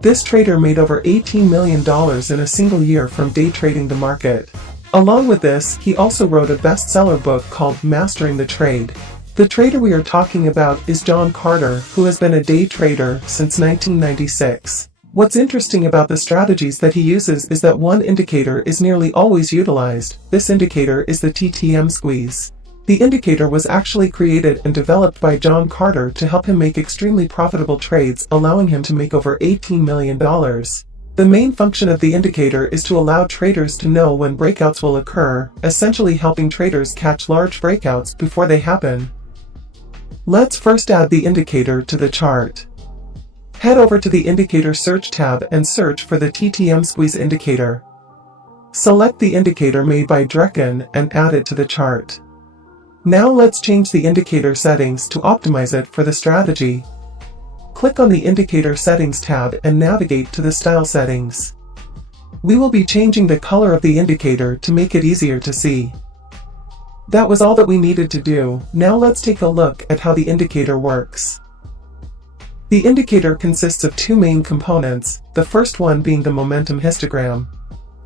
This trader made over $18 million in a single year from day trading the market. Along with this, he also wrote a bestseller book called Mastering the Trade. The trader we are talking about is John Carter, who has been a day trader since 1996. What's interesting about the strategies that he uses is that one indicator is nearly always utilized. This indicator is the TTM Squeeze. The indicator was actually created and developed by John Carter to help him make extremely profitable trades, allowing him to make over $18 million. The main function of the indicator is to allow traders to know when breakouts will occur, essentially helping traders catch large breakouts before they happen. Let's first add the indicator to the chart. Head over to the Indicator Search tab and search for the TTM Squeeze indicator. Select the indicator made by Drekken and add it to the chart. Now let's change the indicator settings to optimize it for the strategy. Click on the Indicator Settings tab and navigate to the Style settings. We will be changing the color of the indicator to make it easier to see. That was all that we needed to do. Now let's take a look at how the indicator works. The indicator consists of two main components, the first one being the momentum histogram.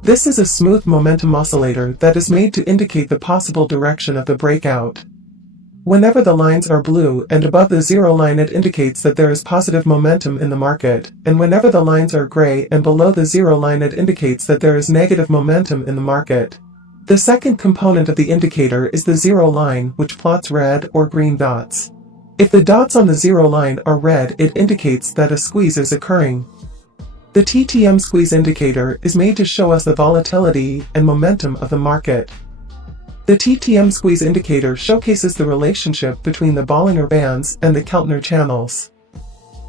This is a smooth momentum oscillator that is made to indicate the possible direction of the breakout. Whenever the lines are blue and above the zero line, it indicates that there is positive momentum in the market, and whenever the lines are gray and below the zero line, it indicates that there is negative momentum in the market. The second component of the indicator is the zero line, which plots red or green dots. If the dots on the zero line are red, it indicates that a squeeze is occurring. The TTM Squeeze indicator is made to show us the volatility and momentum of the market. The TTM Squeeze indicator showcases the relationship between the Bollinger Bands and the Keltner channels.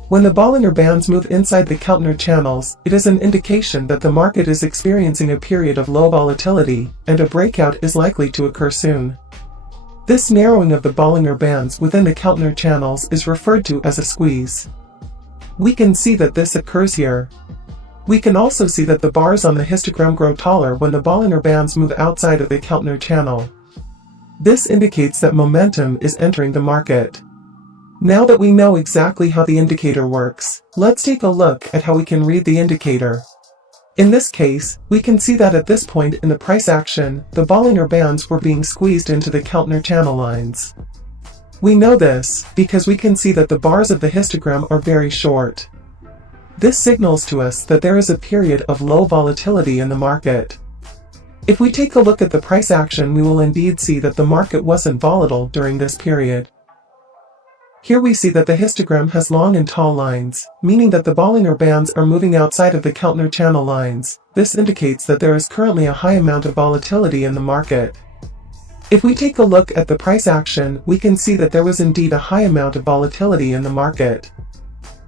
When the Bollinger Bands move inside the Keltner channels, it is an indication that the market is experiencing a period of low volatility, and a breakout is likely to occur soon. This narrowing of the Bollinger Bands within the Keltner channels is referred to as a squeeze. We can see that this occurs here. We can also see that the bars on the histogram grow taller when the Bollinger Bands move outside of the Keltner channel. This indicates that momentum is entering the market. Now that we know exactly how the indicator works, let's take a look at how we can read the indicator. In this case, we can see that at this point in the price action, the Bollinger Bands were being squeezed into the Keltner channel lines. We know this because we can see that the bars of the histogram are very short. This signals to us that there is a period of low volatility in the market. If we take a look at the price action, we will indeed see that the market wasn't volatile during this period. Here we see that the histogram has long and tall lines, meaning that the Bollinger Bands are moving outside of the Keltner channel lines. This indicates that there is currently a high amount of volatility in the market. If we take a look at the price action, we can see that there was indeed a high amount of volatility in the market.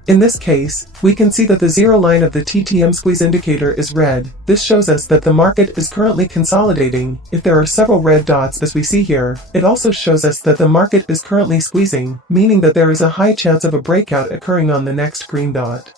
In this case, we can see that the zero line of the TTM Squeeze indicator is red. This shows us that the market is currently consolidating. If there are several red dots as we see here, it also shows us that the market is currently squeezing, meaning that there is a high chance of a breakout occurring on the next green dot.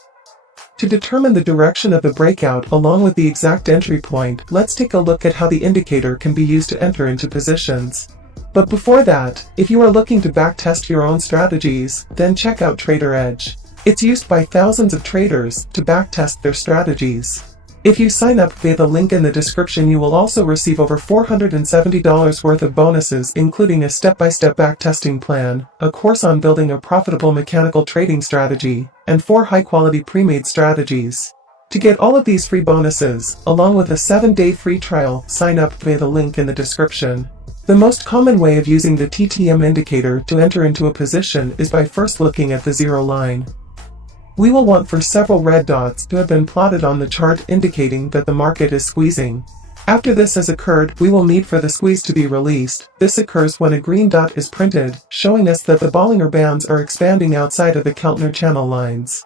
To determine the direction of the breakout along with the exact entry point, let's take a look at how the indicator can be used to enter into positions. But before that, if you are looking to backtest your own strategies, then check out Trader Edge. It's used by thousands of traders to backtest their strategies. If you sign up via the link in the description, you will also receive over $470 worth of bonuses, including a step-by-step backtesting plan, a course on building a profitable mechanical trading strategy, and 4 high-quality pre-made strategies. To get all of these free bonuses, along with a 7-day free trial, sign up via the link in the description. The most common way of using the TTM indicator to enter into a position is by first looking at the zero line. We will want for several red dots to have been plotted on the chart indicating that the market is squeezing. After this has occurred, we will need for the squeeze to be released. This occurs when a green dot is printed, showing us that the Bollinger Bands are expanding outside of the Keltner channel lines.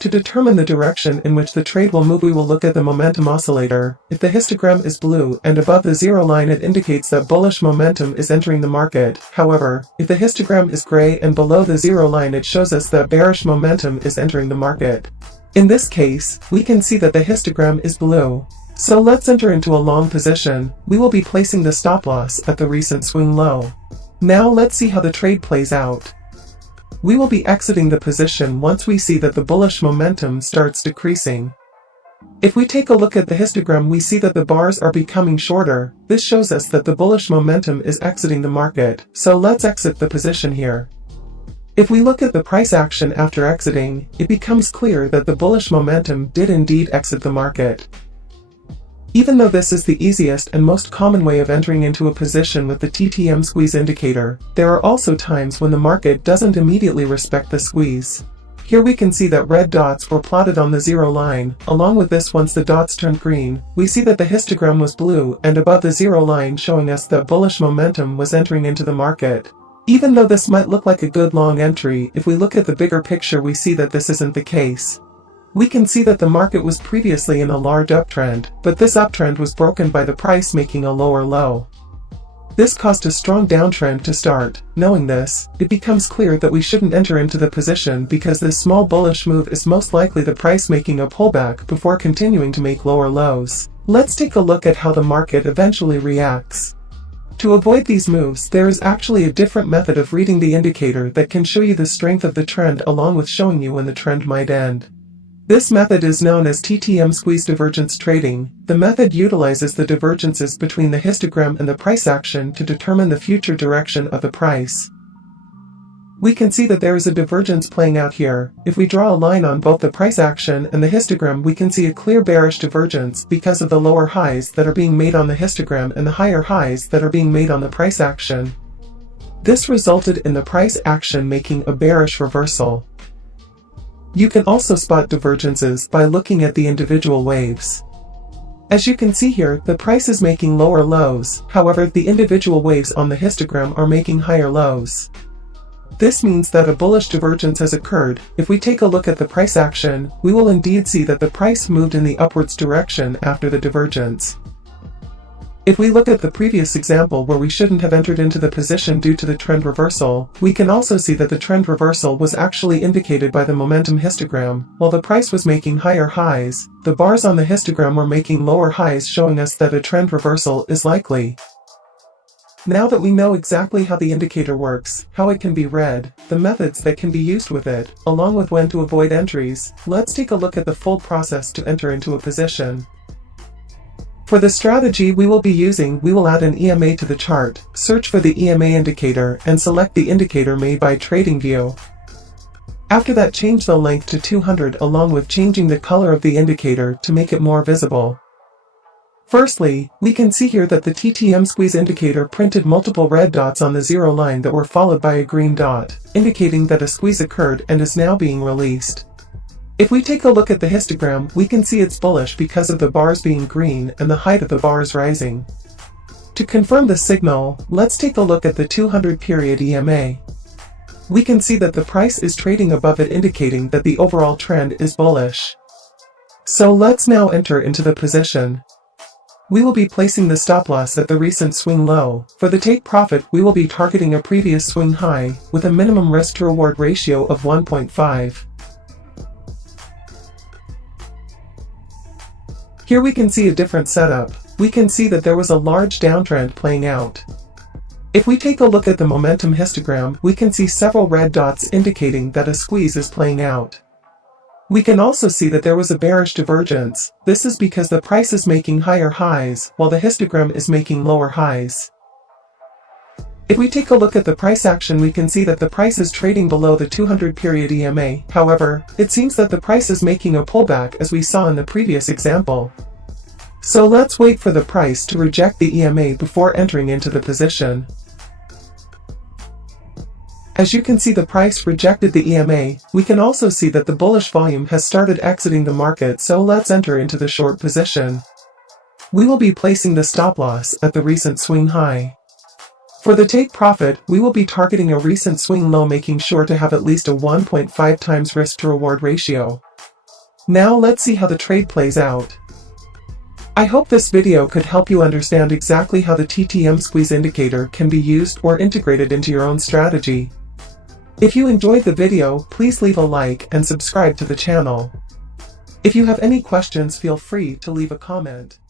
To determine the direction in which the trade will move, we will look at the momentum oscillator. If the histogram is blue and above the zero line, it indicates that bullish momentum is entering the market. However, if the histogram is gray and below the zero line, it shows us that bearish momentum is entering the market. In this case, we can see that the histogram is blue. So let's enter into a long position. We will be placing the stop loss at the recent swing low. Now let's see how the trade plays out. We will be exiting the position once we see that the bullish momentum starts decreasing. If we take a look at the histogram, we see that the bars are becoming shorter. This shows us that the bullish momentum is exiting the market, so let's exit the position here. If we look at the price action after exiting, it becomes clear that the bullish momentum did indeed exit the market. Even though this is the easiest and most common way of entering into a position with the TTM squeeze indicator, there are also times when the market doesn't immediately respect the squeeze. Here we can see that red dots were plotted on the zero line. Along with this, once the dots turned green, we see that the histogram was blue and above the zero line, showing us that bullish momentum was entering into the market. Even though this might look like a good long entry, if we look at the bigger picture, we see that this isn't the case. We can see that the market was previously in a large uptrend, but this uptrend was broken by the price making a lower low. This caused a strong downtrend to start. Knowing this, it becomes clear that we shouldn't enter into the position because this small bullish move is most likely the price making a pullback before continuing to make lower lows. Let's take a look at how the market eventually reacts. To avoid these moves, there is actually a different method of reading the indicator that can show you the strength of the trend along with showing you when the trend might end. This method is known as TTM Squeeze divergence trading. The method utilizes the divergences between the histogram and the price action to determine the future direction of the price. We can see that there is a divergence playing out here. If we draw a line on both the price action and the histogram, we can see a clear bearish divergence because of the lower highs that are being made on the histogram and the higher highs that are being made on the price action. This resulted in the price action making a bearish reversal. You can also spot divergences by looking at the individual waves. As you can see here, the price is making lower lows, however the individual waves on the histogram are making higher lows. This means that a bullish divergence has occurred. If we take a look at the price action, we will indeed see that the price moved in the upwards direction after the divergence. If we look at the previous example where we shouldn't have entered into the position due to the trend reversal, we can also see that the trend reversal was actually indicated by the momentum histogram. While the price was making higher highs, the bars on the histogram were making lower highs, showing us that a trend reversal is likely. Now that we know exactly how the indicator works, how it can be read, the methods that can be used with it, along with when to avoid entries, let's take a look at the full process to enter into a position. For the strategy we will be using, we will add an EMA to the chart, search for the EMA indicator, and select the indicator made by TradingView. After that, change the length to 200 along with changing the color of the indicator to make it more visible. Firstly, we can see here that the TTM Squeeze indicator printed multiple red dots on the zero line that were followed by a green dot, indicating that a squeeze occurred and is now being released. If we take a look at the histogram, we can see it's bullish because of the bars being green and the height of the bars rising. To confirm the signal, let's take a look at the 200 period EMA. We can see that the price is trading above it, indicating that the overall trend is bullish. So let's now enter into the position. We will be placing the stop loss at the recent swing low. For the take profit, we will be targeting a previous swing high, with a minimum risk to reward ratio of 1.5. Here we can see a different setup. We can see that there was a large downtrend playing out. If we take a look at the momentum histogram, we can see several red dots indicating that a squeeze is playing out. We can also see that there was a bearish divergence. This is because the price is making higher highs, while the histogram is making lower highs. If we take a look at the price action, we can see that the price is trading below the 200 period EMA. However, it seems that the price is making a pullback as we saw in the previous example. So let's wait for the price to reject the EMA before entering into the position. As you can see, the price rejected the EMA. We can also see that the bullish volume has started exiting the market, so let's enter into the short position. We will be placing the stop loss at the recent swing high. For the take profit, we will be targeting a recent swing low, making sure to have at least a 1.5 times risk to reward ratio. Now let's see how the trade plays out. I hope this video could help you understand exactly how the TTM Squeeze indicator can be used or integrated into your own strategy. If you enjoyed the video, please leave a like and subscribe to the channel. If you have any questions, feel free to leave a comment.